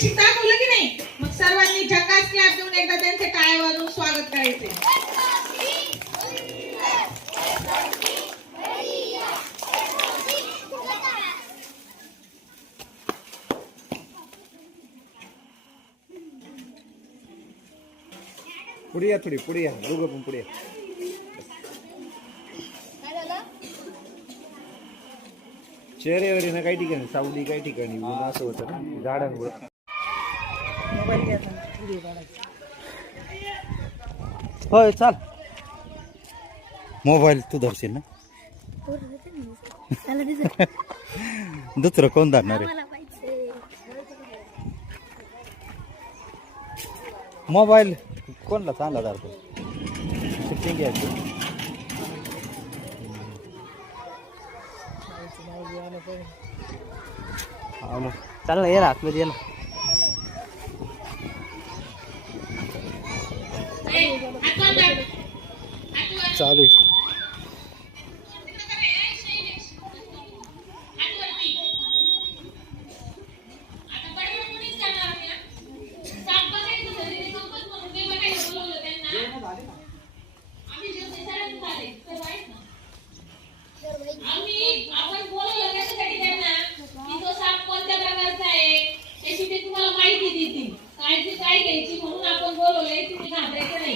शिता दाखवलं की नाही? मग सर्वांनी झकास क्लॅप देऊन एकदा त्यांचे काय वाजवून स्वागत करायचे. पुढे या थोडी पुढे या. दोघं पण पुढे या. चेहऱ्यावर आहे ना काही ठिकाणी सावली काही ठिकाणी असं होतं ना झाडांवर. होय चाल. मोबाईल तू धरशील ना? दुसरं कोण धरणार आहे? मोबाईल कोणला चांगला धरतो? शिफ्टिंग घ्यायची हा मग चाल ना ये ना आतमध्ये ये ना चालू आहे आम्ही आपण बोलवलं त्याच्यासाठी त्यांना की तो साप कोणत्या प्रकारचा आहे त्याची ते तुम्हाला माहिती चालू आहे. काय घ्यायची म्हणून आपण बोलवले तुम्ही घाबरायचं नाही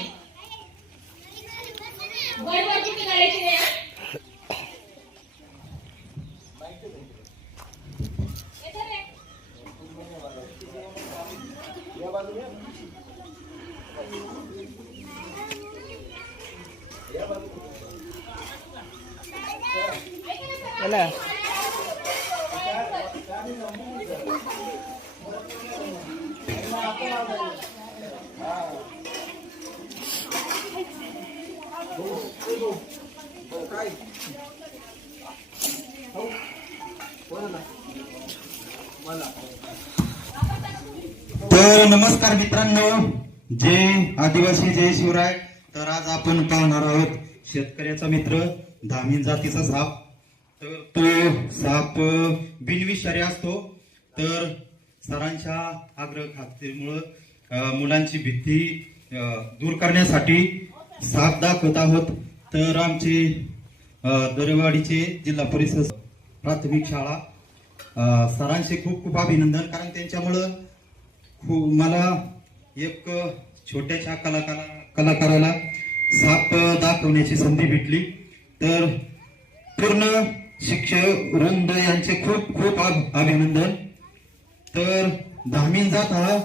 बरोबर तुम्ही करायची नाही हं? येतं रे? चला तर नमस्कार मित्रांनो. जय आदिवासी जय शिवराय. तर आज आपण पाहणार आहोत शेतकऱ्याचा मित्र धामीन जातीचा साप. तर तो साप बिनविषारी असतो. तर सरांच्या आग्रह खात्रीमुळं मुलांची भीती दूर करण्यासाठी साप दाखवत आहोत. तर आमचे दरेवाडीचे जिल्हा परिषद प्राथमिक शाळा सरांचे खूप खूप अभिनंदन. कारण त्यांच्यामुळं खूप मला एक छोट्याशा कलाकारा कलाकाराला साप दाखवण्याची संधी भेटली. तर पूर्ण शिक्षक वृंद यांचे खूप खूप अभ- अभिनंदन. तर धामीन जात हा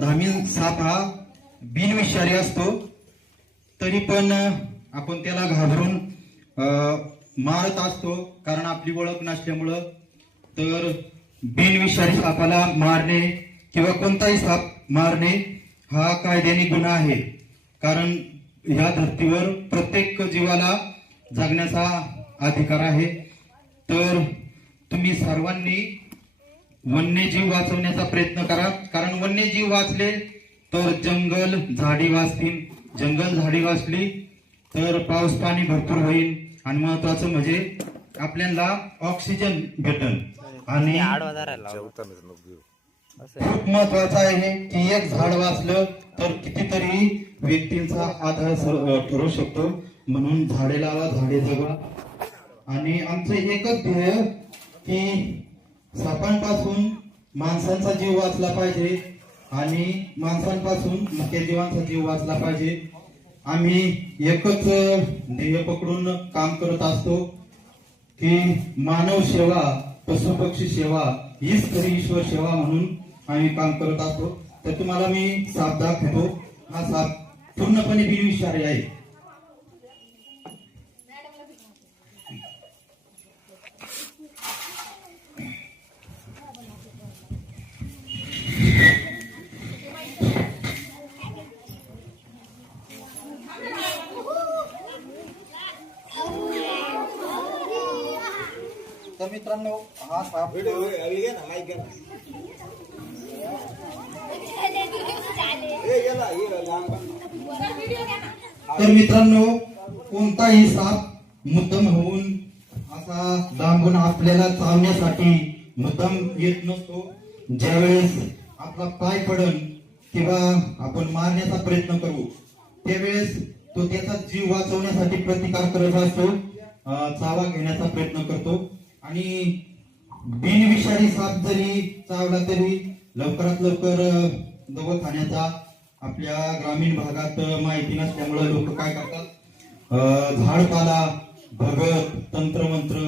धामीन साप हा बिनविषारी असतो. तरी पण आपण त्याला घाबरून मारत असतो कारण आपली ओळख नसल्यामुळं. तर बिनविषारी सापाला मारणे किंवा कोणताही साप मारणे हा कायद्याने गुन्हा आहे. कारण ह्या धर्तीवर प्रत्येक जीवाला जगण्याचा अधिकार आहे. तर तुम्ही सर्वांनी वन्यजीव वाचवण्याचा प्रयत्न करा. कारण वन्यजीव वाचले तर जंगल झाडी वाचतील. जंगल झाडी वाचली तर पाऊस पाणी भरपूर होईल. आणि महत्वाचं म्हणजे आपल्याला ऑक्सिजन भेटल आणि खूप महत्वाचं आहे की एक झाड वाचलं तर कितीतरी व्यक्तींचा आधार ठरू शकतो. म्हणून झाडे लावा झाडे जगवा आणि आमचं एकच ध्येय की सापांपासून माणसांचा जीव वाचला पाहिजे आणि माणसांपासून मुख्य जीवांचा जीव वाचला पाहिजे. आम्ही एकच ध्येय पकडून काम करत असतो की मानव सेवा पशुपक्षी सेवा हीच खरी ईश्वर सेवा म्हणून आम्ही काम करत असतो. तर तुम्हाला मी साप दाखवतो. हा साप पूर्णपणे बिनविषारी आहे. तर मित्रांनो हा साप तर मित्रांनो कोणताही साप मुद्दम होऊन असा लांबून आपल्याला चावण्यासाठी मुद्दम येत नसतो. ज्यावेळेस आपला पाय पडन किंवा आपण मारण्याचा प्रयत्न करू. त्यावेळेस तो त्याचा जीव वाचवण्यासाठी प्रतिकार करत असतो चावा घेण्याचा प्रयत्न करतो. आणि बिनविषारी साप जरी चावला तरी लवकरात लवकर अं, दवाखान्याचा आपल्या ग्रामीण भागात माहिती नसल्यामुळे लोक काय करतात? झाडपाला भगत तंत्रमंत्र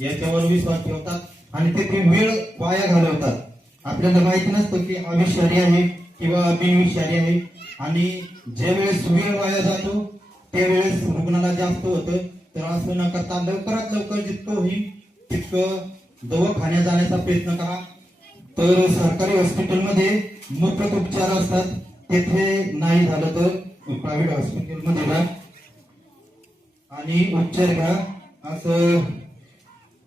याच्यावर विश्वास ठेवतात आणि ते ते वेळ वाया घालवतात. आपल्याला माहिती नसतं की हा विषारी आहे किंवा बिनविषारी आहे. आणि ज्या वेळेस वेळ वाया जातो त्यावेळेस रुग्णाला जास्त होतं. तर असं न करता लवकरात लवकर जितकं होईल तितकं दवाखान्यात जाण्याचा प्रयत्न करा. तर सरकारी हॉस्पिटलमध्ये मोफत उपचार असतात. तेथे नाही झालं तर प्रायव्हेट हॉस्पिटलमध्ये जा आणि उपचार घ्या. असं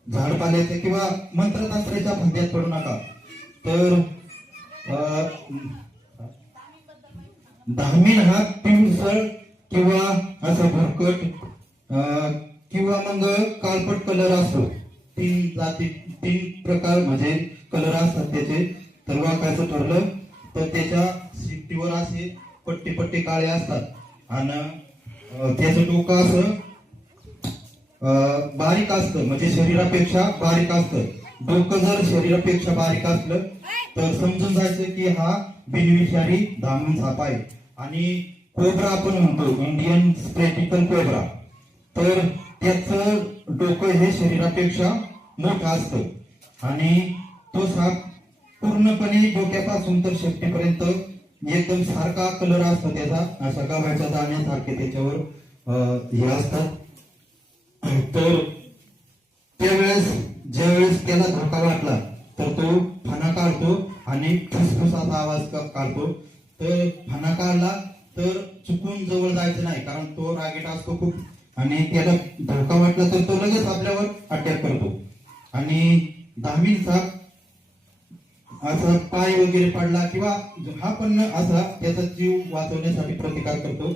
झाडपाल्याचं किंवा मंत्रतंत्राच्या फंद्यात पडू नका. तर दहामीन हा पिवळसर किंवा असं भरकट अं, किंवा मग काळपट कलर असतो तीन जाती तीन प्रकार म्हणजे कलर असतात त्याचे. तर वाकायचं ठरलं. तर त्याच्या शिट्टीवर असे पट्टे पट्टे काळे असतात. आणि त्याच त्याचं डोकं असं बारीक असतं. म्हणजे शरीरापेक्षा बारीक असतं. डोकं जर शरीरापेक्षा बारीक असलं तर समजून जायचं की हा बिनविषारी धामून साप आहे. आणि कोबरा आपण म्हणतो इंडियन स्पेटिकल कोबरा तर त्याचं डोकं हे शरीरापेक्षा मोठं असतं. आणि तो साप पूर्णपणे डोक्यापासून तर शेपटीपर्यंत एकदम सारखा कलर असतो त्याचा. अशा गव्हाच्या दाण्यासारखे त्याच्यावर हे असतात. तर त्यावेळेस ज्यावेळेस त्याला धोका वाटला तर तो फणा काढतो आणि फुसफुसाचा आवाज काढतो. तर फणा काढला तर चुकून जवळ जायचं नाही कारण तो रागेट असतो खूप. आणि त्याला धोका वाटला तर तो लगेच आपल्यावर अटॅक करतो. आणि दहावी असा पाय वगैरे पडला किंवा हा पण असा त्याचा जीव वाचवण्यासाठी प्रतिकार करतो.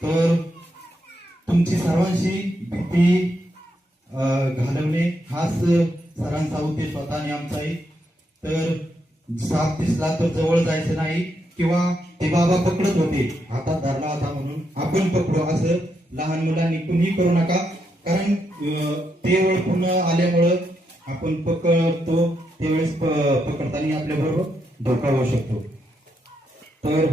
तर तुमची सर्वांशी भीती घालवणे हाच सरांचा उद्देश होता आणि आमचा आहे तर साप दिसला तर जवळ जायचं नाही किंवा ते बाबा पकडत होते. हातात धरला होता म्हणून. आपण पकडू असं लहान मुलांनी कुणी करू नका. कारण ते वेळ पुन्हा आल्यामुळं आपण पकडतो. त्यावेळेस पकडताना आपल्या बरोबर धोका होऊ शकतो. तर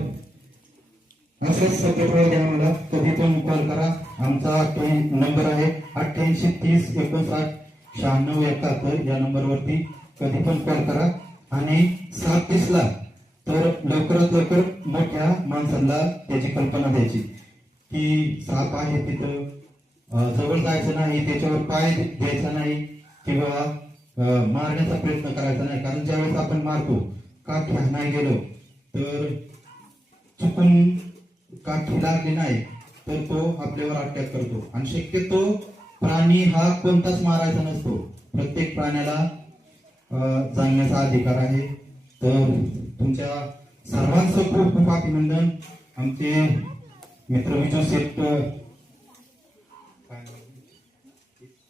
असंच सपोर्ट द्या मला. कधी पण कॉल करा. आमचा नंबर आहे अठ्ठ्याऐंशी तीस एकोणसाठ शहाण्णव एकाहत्तर या नंबरवरती कधी पण कॉल करा. आणि सात तीसला तर लवकरात लवकर मोठ्या माणसाला त्याची कल्पना द्यायची. की साप आहे तिथं. जवळ जायचं नाही त्याच्यावर पाय द्यायचा नाही. किंवा मारण्याचा प्रयत्न करायचा नाही. कारण ज्यावेळेस आपण मारतो काठी नाही गेलो तर चुकून काठी लागली नाही तर तो आपल्यावर अटॅक करतो. आणि शक्यतो प्राणी हा कोणताच मारायचा नसतो. प्रत्येक प्राण्याला जाणण्याचा अधिकार आहे. तर तुमच्या सर्वांचं खूप खूप अभिनंदन. आमचे मित्र विजू शेट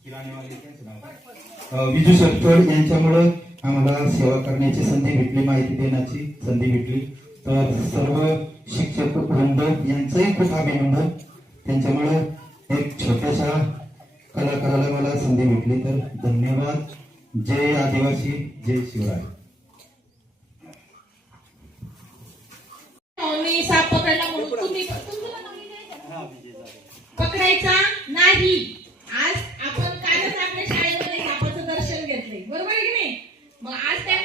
किराणेवाले त्यांचं नाव. विजू शेटकर यांच्यामुळं आम्हाला सेवा करण्याची संधी भेटली माहिती देण्याची संधी भेटली. तर सर्व शिक्षक वृंद यांचंही खूप अभिनंदन. त्यांच्यामुळे एक छोट्याशा कलाकाराला मला संधी भेटली. तर धन्यवाद. जय आदिवासी जय शिवराय. साप पकडला म्हणून तुम्ही पकडायचा नाही. आज नाही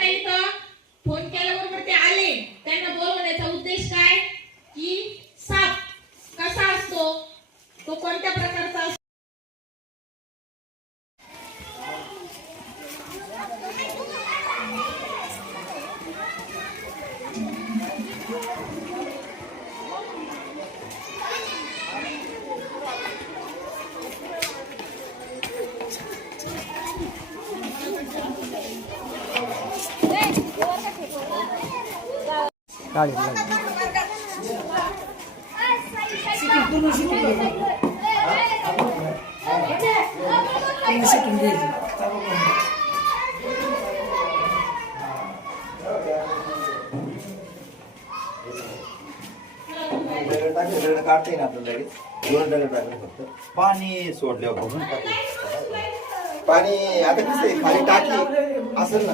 काढता येईल आपल्याला लगेच दोन डगड फक्त पाणी सोडल्यावर भरून टाकू पाणी आता कसं आहे? खाली टाकी असेल ना.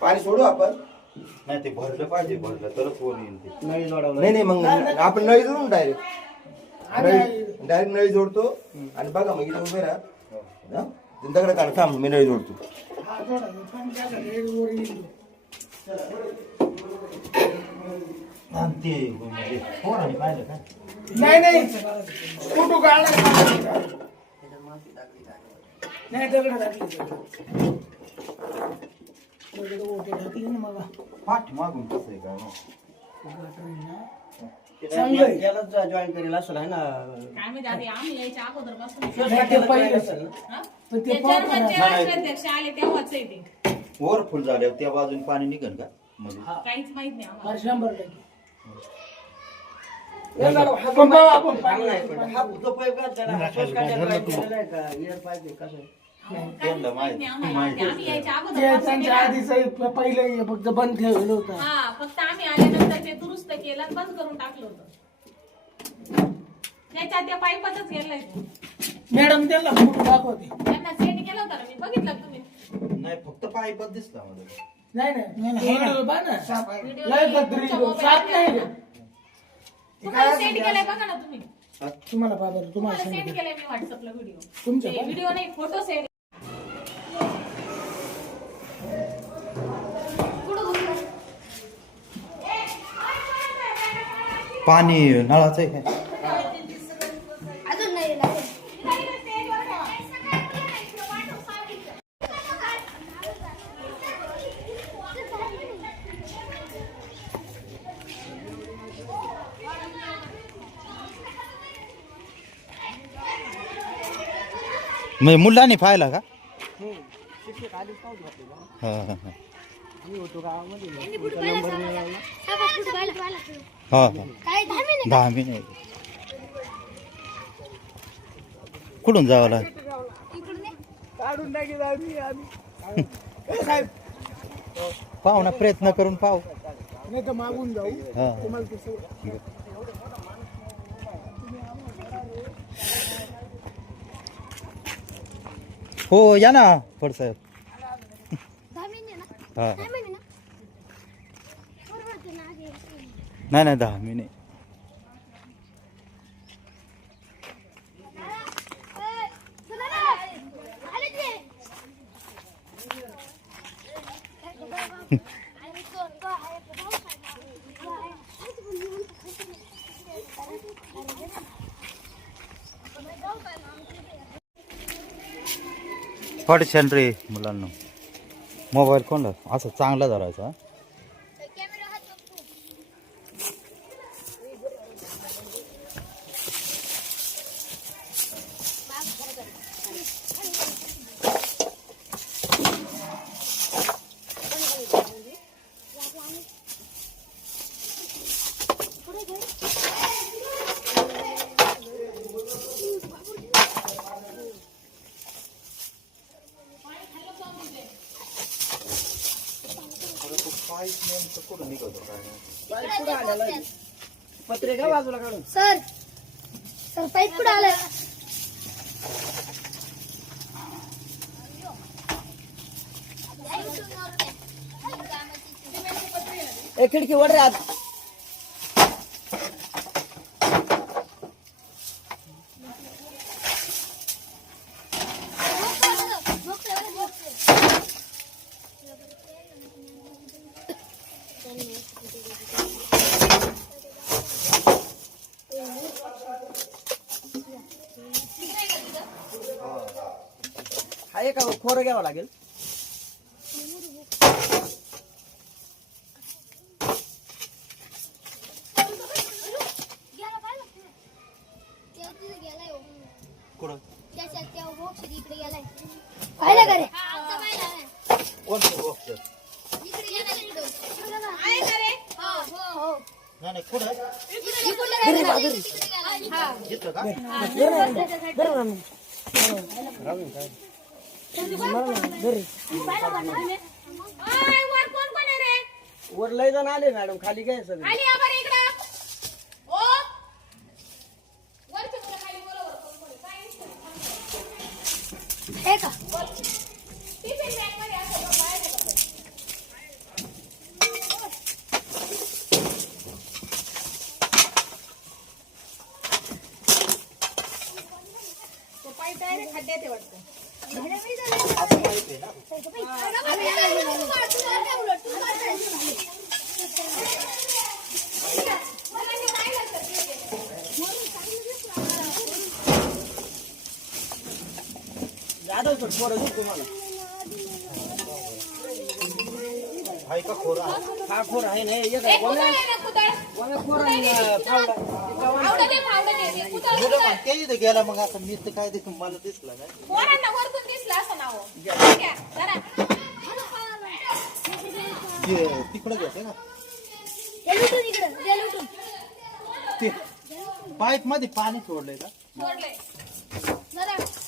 पाणी सोडू आपण? नाही ते भरलं पाहिजे भरलं तरच वर येईल ते. नाही नाही मग आपण नळी जोडून डायरेक्ट नळी डायरेक्ट नळी जोडतो. आणि बघा मग इथे उभे राहा? ते दगड काढ थांब मी नळी जोडतो. आणि ते म्हणजे पोरांनी पाहिलं का? नाही नाही. फोटो काढला नाही दगड टाकली. दगड ओटे ना मला मागून कसं आहे त्यालाच जॉईन करेल असं आहे ना काय माहिती आधी आम्ही यायच्या अगोदरपासून पण ते आले तेव्हाच आहे ते वर फुल झाले त्या बाजून पाणी निघन का काहीच माहीत नाही आम्हाला फार शंभर टक्के हा तो पाईप का त्याला पाईप आहे का? त्यांना माहीत माहिती आम्ही यायच्या त्यांच्या पहिलं फक्त बंद ठेवलं होतं. हा फक्त आम्ही आल्यानंतर ते दुरुस्त केलं आणि बंद करून टाकलं होतं. त्याच्या त्या पाईपातच गेलंय मॅडम त्यांना फोटो दाखवते. त्यांना सेट केलं होतं ना मी बघितलं का तुम्ही. नाही फक्त पाईपच दिसला मला. नाही नाही व्हिडिओ पहा ना. व्हिडिओ लय नाही, गद्री तुमच्या साप नाही मोबाईलमध्ये रे. तुम्हाला सेट केलंय बघा ना तुम्ही. तुम्हाला बाबा तुम्हाला तुम्हाला सेंड सांगितलं केलंय. मी व्हॉट्सअपला व्हिडिओ तुमच्या व्हिडिओ नाही फोटो सेंड पाणी नळाचं आहे. काय अजून नाही लागेल. म्हणजे मुलांनी पाहिला का? हा हा. हा हा दहा मिनिट? दहा मिनिट. कुठून जावं लाग इकडून ये. काढून टाकेल आम्ही आम्ही. ए, साहेब पाहू ना प्रयत्न करून पाहू. नाही तर मागून जाऊ. हा. तुम्हाला ते सवय. हो या ना साहेब दहा मिनिट ना हा. नाही नाही दहा मिनिट. ए, छान रे मुलांना. मोबाईल कोणला असं चांगला धरायचा सर. सर पाईप कुठं आलाय? ए खिडकी वर रे आत हा एक घ्यावं लागेल. कुठं? पाहिलं का रे? कोणतं बॉक्स हो हो हो नाही नाही कुठं घेतलं का? वर लय जण आले मॅडम खाली काय सगळे. जाधव पोरं देऊ तुम्हाला का हा खोर आहे एक आहे. खोर आणि अं, फावडा मुलं ते इथे गेला मग आता मी तर काय देखील मला दिसला नाही ते तिकडं घेते ना ते पाईपमध्ये पाणी सोडलंय का सोडलंय.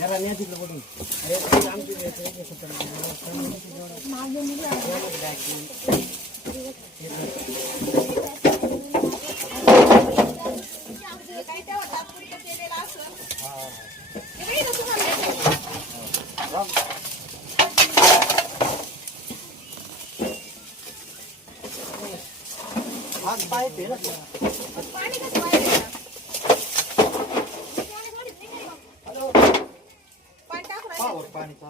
जरा न्या तिकडं पडून अरे, ते आमची वेळ आहे, ते सुद्धा काही तेव्हा तात्पुरतं केलेलं असं हे इथं तुम्हाला देते. हाच पाईप आहे ना पाणी कसं बाहेर येतं? पाणी टाकू राहिले. पावर पाणी चालू आहे का? चालू आहे सर पाणी टाकले त्याच्यात पाणी टाकू राहिले सर कुठे गेलं ते? म्हणून म्हणते तुझ्या साईडला गेला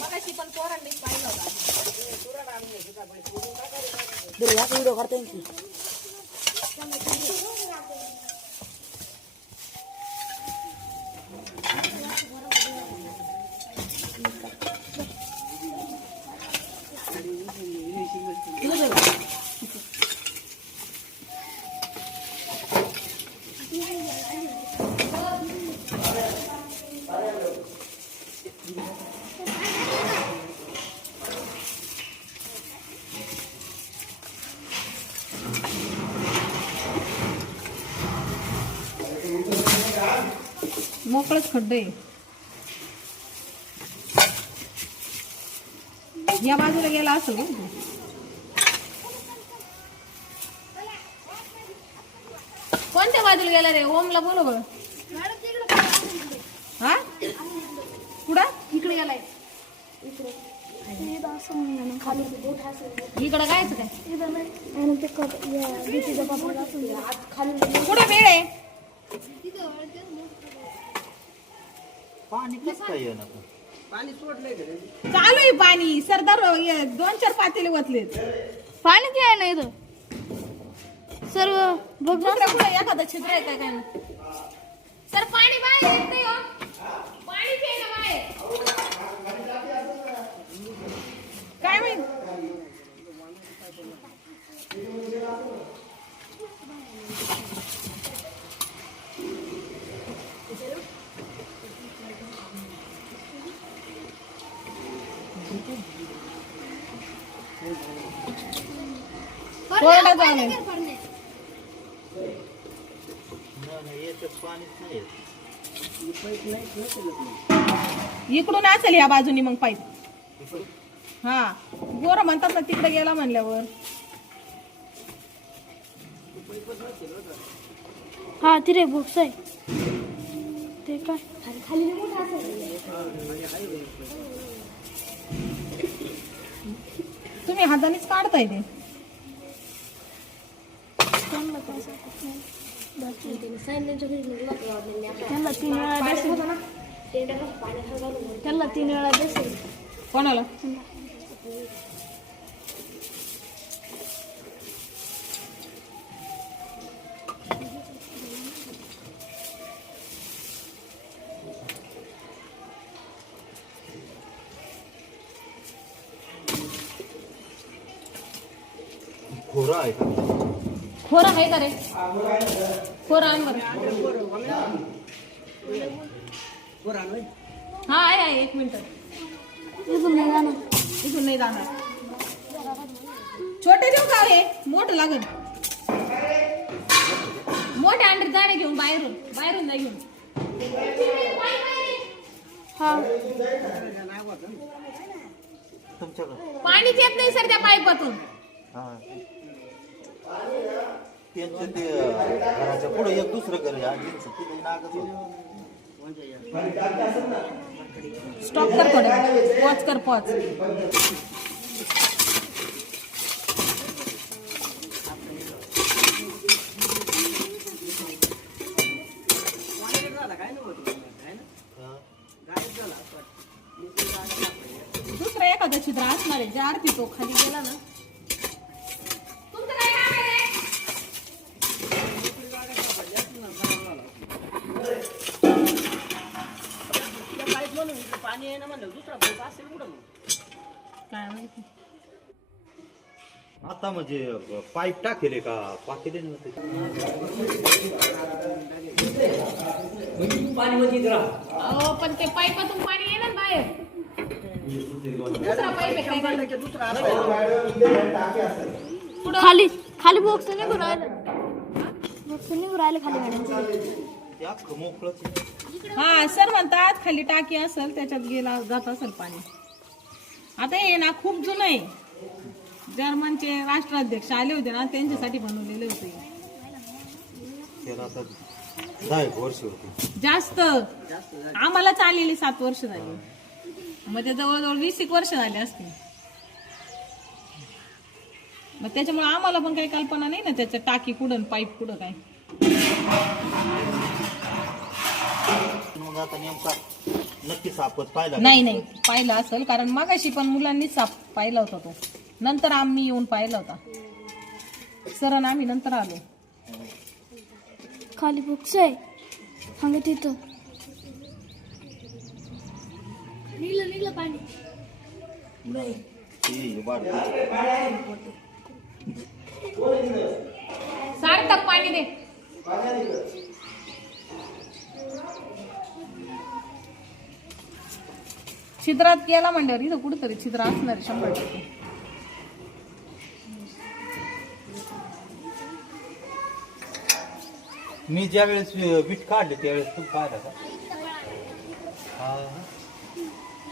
मगाशी पण पोरांनीच पाहिलं होतं मोकळच खड्डे या बाजूला गेला असेल तो? कोणत्या बाजूला गेला रे? ओमला बोलो बघ हा? कुठं? इकडे गेलाय. इकडे कायच काय? कुठं वेळ आहे? पाणी कसं काय येणार? पाणी सोडलंय घरी. चालू आहे पाणी. सरदार हे दोन चार पातेले वतलेत पाणी आहे ना इथं. सर्व बघ दुसरं कुठं एखादं छिद्र आहे काय काय नाही. सर पाणी बाहेर येत नाही हो. पाणी प्यायला बाहेर. काय माहीत? कोरडं जाऊन. इकडून असेल या बाजूनी मग पाईप. हा गोर म्हणतात ना तिकडे गेला म्हणल्यावर. हा तिथे बुक्स आहे. ते काय? खाली मोठं असेल तुम्ही हातानेच काढताय ते. त्यांना काय त्यांना तीन वेळा बसेल त्यांना तीन वेळा बसेल कोणाला खोरं आहे का खोरं आहे का रे? खोरं आण बरं. हा आहे आहे एक मिनिट. इथून नाही जाणार. इथून नाही जाणार. छोटे देऊ का हे मोठं लागेल. मोठे अंडे जाणे घेऊन बाहेरून. बाहेरून नाही घेऊन. हा. पाणीच येत नाही सर त्या पाईपातून. त्यांचं ते घराच्या पुढे एक दुसरं घर आहे. आजींचं तिथे नागच होतं. स्टॉप कर थोडं. पॉच कर पॉच दुसरं एखादं छिद्र असणार आहे. ज्या अर्थी तो खाली गेला ना तुमचं काय काम आहे रे? पाणी आहे ना म्हणलं दुसरा पाईप असेल कुठं मग काय माहिती आता म्हणजे पाईप टाकेले का? पाकेले नव्हते अहो पण ते पाईपातून पाणी येणार बाहेर. दुसरा पाईप आहे काय? खाली खाली बॉक्स निघून राहिलं. बॉक्स निघून राहिलं खाली आहे. हा सर म्हणतात खाली टाकी असेल त्याच्यात गेला जात असेल पाणी. आता हे ना खूप जुनं आहे. जर्मनचे राष्ट्राध्यक्ष आले होते ना त्यांच्यासाठी बनवलेले होते. त्याला आता दहा एक वर्ष होती. जास्त. आम्हालाच आलेली सात वर्ष झाली. म्हणजे जवळजवळ वीस एक वर्ष झाली असतील मग त्याच्यामुळे आम्हाला पण काही कल्पना नाही ना त्याच्या टाकी कुठं पाईप कुठं काय. मग आता नेमका नक्की सापच पाहिला? नाही नाही पाहिलं असेल कारण मागाशी पण मुलांनी साप पाहिला होता तो. नंतर आम्ही येऊन पाहिला होता. सर आम्ही नंतर आलो. खाली बॉक्स आहे. सांगा तिथं. निघलं निघलं पाणी. सार्थक पाणी दे. छिद्रात गेला म्हणल्यावर इथं कुठेतरी छिद्र असणार शंभर टक्के. मी ज्या वेळेस वीट काढले त्यावेळेस तू पाहिला का हा.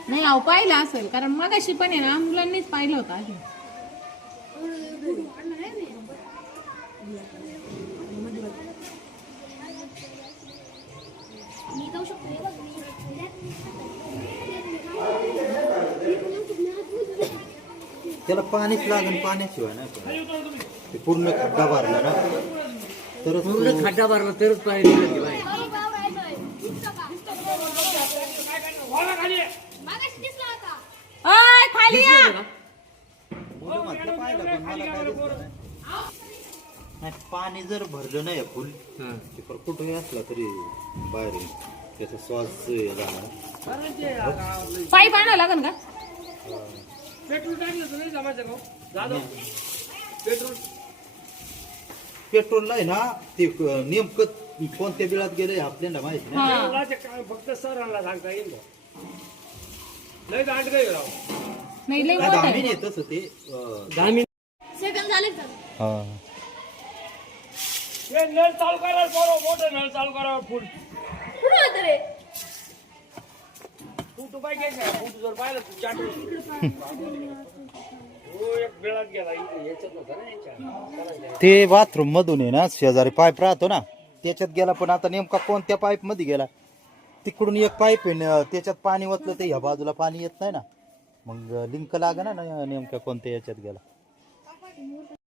नाही अहो पाहिलं असेल कारण मागाशी पण आहे ना मुलांनीच पाहिलं होतं आधी त्याला पाणीच लागेल पाण्याशिवाय नाही पण. ते पूर्ण खड्डा भरला ना तरच तो- खड्डा भरला तरच पाणी निघाली बाहेर. अय, खाली या. मुलं म्हटलं पाहिलं पण मला काय दिसलं नाही. नाही पाणी जर भरलं नाही फुल ते पर कुठेही असला तरी बाहेर येईल. त्याचा श्वास हे झाला. ते पाईप आणावं लागेल का? पेट्रोल टाकलं तर नाही जमायचं का हो? जाधव. पेट्रोल पेट्रोलला आहे ना ते क- नेमकं कोणत्या बिळात गेलंय आपल्याला माहिती नाही. हा. काय फक्त सरांना सांगता येईल बुवा. लय दांड काय राव. नाही लय नाही, मोठं धामी आहे नाही तसं ते अं, दहा मिनिट सेकंद झाले का? हा. हे नळ चालू करा बरोबर मोठं नळ चालू करा फुल. कुठं होतं रे? फुटू पाय घ्यायचा फुटू जर पाहिलं तू चाटू ते बाथरूम मधून आहे ना शेजारी पाईप राहतो ना त्याच्यात गेला पण आता नेमका कोणत्या पाईपमध्ये गेला? तिकडून एक पाईप आहे त्याच्यात पाणी ओतलं तर ह्या बाजूला पाणी येत नाही ना. मग लिंक लागा ना नेमक्या कोणत्या याच्यात गेला?